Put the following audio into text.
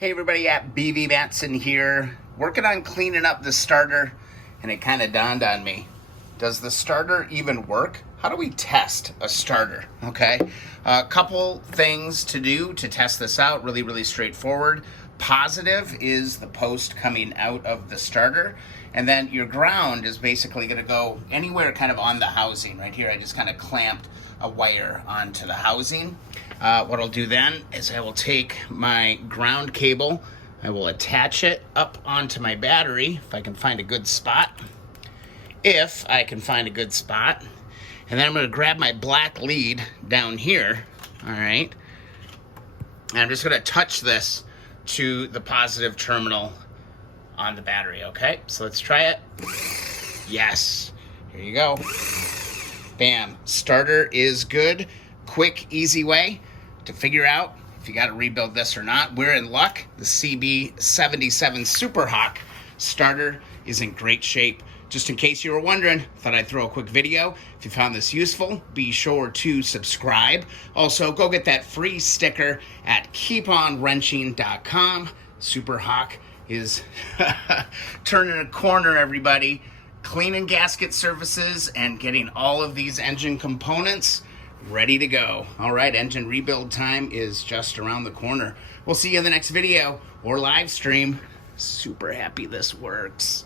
Hey everybody, at BV Matson here, working on cleaning up the starter, and it kind of dawned on me, does the starter even work? How do we test a starter, okay? A couple things to do to test this out, really straightforward. Positive is the post coming out of the starter, and then your ground is basically gonna go anywhere kind of on the housing. Right here, I just kind of clamped a wire onto the housing. What I'll do then is I will take my ground cable, I will attach it up onto my battery, if I can find a good spot. If I can find a good spot. And then I'm gonna grab my black lead down here, all right? And I'm just gonna touch this to the positive terminal on the battery, okay? So let's try it. Yes, here you go. Bam, starter is good. Quick, easy way to figure out if you gotta rebuild this or not. We're in luck. The CB77 Super Hawk starter is in great shape. Just in case you were wondering, thought I'd throw a quick video. If you found this useful, be sure to subscribe. Also, go get that free sticker at keeponwrenching.com. Super Hawk is turning a corner, everybody. Cleaning gasket surfaces and getting all of these engine components ready to go. All right, engine rebuild time is just around the corner. We'll see you in the next video or live stream. Super happy this works.